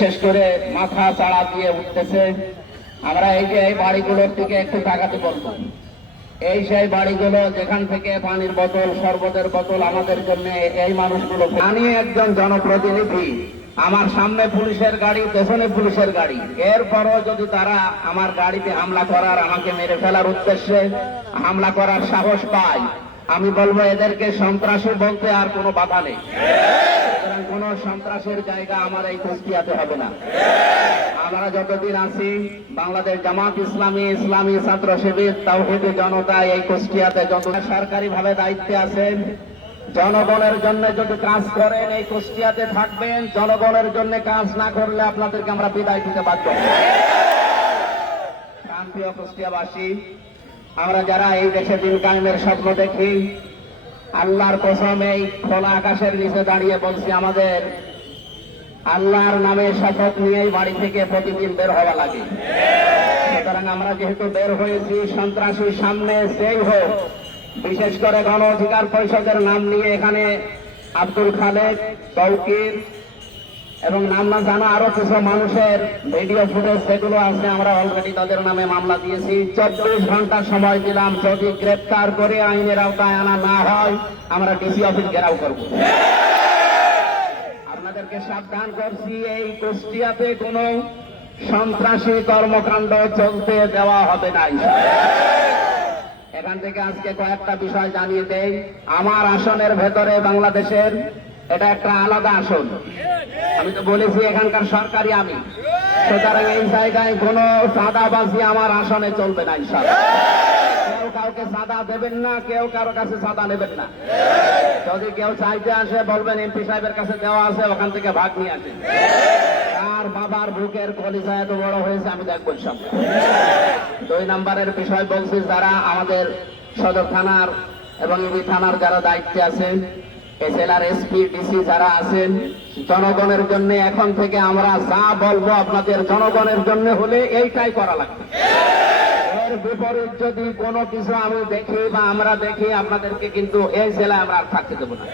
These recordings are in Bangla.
বিশেষ করে মাথা চাড়া দিয়ে উঠতেছে। আমরা এই যে এই বাড়িগুলোর দিকে একটু তাকাতে বলবো। এই সেই বাড়িগুলো যেখান থেকে পানির বোতল, শরবতের বোতল আমাদের জন্য এই মানুষগুলো। আমি একজন জনপ্রতিনিধি, আমার সামনে পুলিশের গাড়ি, পেছনে পুলিশের গাড়ি, এরপরও যদি তারা আমার গাড়িতে হামলা করার, আমাকে মেরে ফেলার উদ্দেশ্যে হামলা করার সাহস পায়, আমি বলবো এদেরকে সন্ত্রাসী বলতে আর কোনো বাধা নেই। সুতরাং কোন সন্ত্রাসের জায়গা আমার এই কুষ্টিয়াতে হবে না। আমরা যতদিন আছি, বাংলাদেশ জামাত ইসলামী, ইসলামী ছাত্র শিবির, তাওহীদি জনতা এই কুষ্টিয়াতে যত সরকারি ভাবে দায়িত্বে আছেন, জনগণের জন্য যদি কাজ করেন এই কুষ্টিয়াতে থাকবেন। জনগণের জন্য কাজ না করলে আপনাদেরকে আমরা বিদায় দিতে বাধ্য হব। প্রিয় কুষ্টিয়াবাসী, আমরা যারা এই দেশে দিন কায়েমের স্বপ্ন দেখি, আল্লাহর কসম এই খোলা আকাশের নিচে দাঁড়িয়ে বলছি, আমাদের আল্লাহর নামে শপথ নিয়েই বাড়ি থেকে প্রতিদিন বের হওয়া লাগে। সুতরাং আমরা যেহেতু বের হয়েছি, সন্ত্রাসীর সামনে সেই হোক, বিশেষ করে গণ অধিকার পরিষদের নাম নিয়ে এখানে আব্দুল খালেক, তৌকির এবং নাম না জানা আরো কিছু মানুষের ভিডিও ফুটেজ সেগুলো আছে, আমরা অলরেডি তাদের নামে মামলা দিয়েছি। 24 ঘন্টা সময় দিলাম, যদি গ্রেপ্তার করে আইনের আওতায় আনা না হয় আমরা ডিসি অফিস ঘেরাও করব। আপনাদেরকে সাবধান করছি, এই কুষ্টিয়াতে কোনো সন্ত্রাসী কর্মকাণ্ড চলতে দেওয়া হবে না। এখান থেকে আজকে কয়েকটা বিষয় জানিয়ে দেই। আমার আসনের ভেতরে বাংলাদেশের এটা একটা আলাদা আসন, আমি তো বলেছি এখানকার সরকারি আমি। সুতরাং এই জায়গায় কোনো চাঁদাবাজি আমার আসনে চলবে না ইনশাআল্লাহ। কেউ কাউকে চাঁদা দেবেন না, কেউ কারো কাছে চাঁদা নেবেন না। যদি কেউ চাইতে আসে বলবেন এমপি সাহেবের কাছে দেওয়া আছে, ওখান থেকে ভাগ নিয়ে আসেন। আর বাবার বুকের কলিজা এত বড় হয়েছে আমি দেখবো সব। 2 নম্বরের বিষয় বলছি, যারা আমাদের সদর থানার এবং ইবি থানার যারা দায়িত্বে আছেন, এসএলআর, এসপি, ডিসি যারা আছেন, জনগণের জন্য এখন থেকে আমরা যা বলবো আপনাদের জনগণের জন্য হলে এইটাই করা লাগবে। এর বিপরীত যদি কোনো কিছু আমি দেখি বা আমরা দেখি, আপনাদেরকে কিন্তু এই জেলায় আমরা আর থাকতে দেবো না।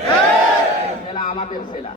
এই জেলা আমাদের জেলা।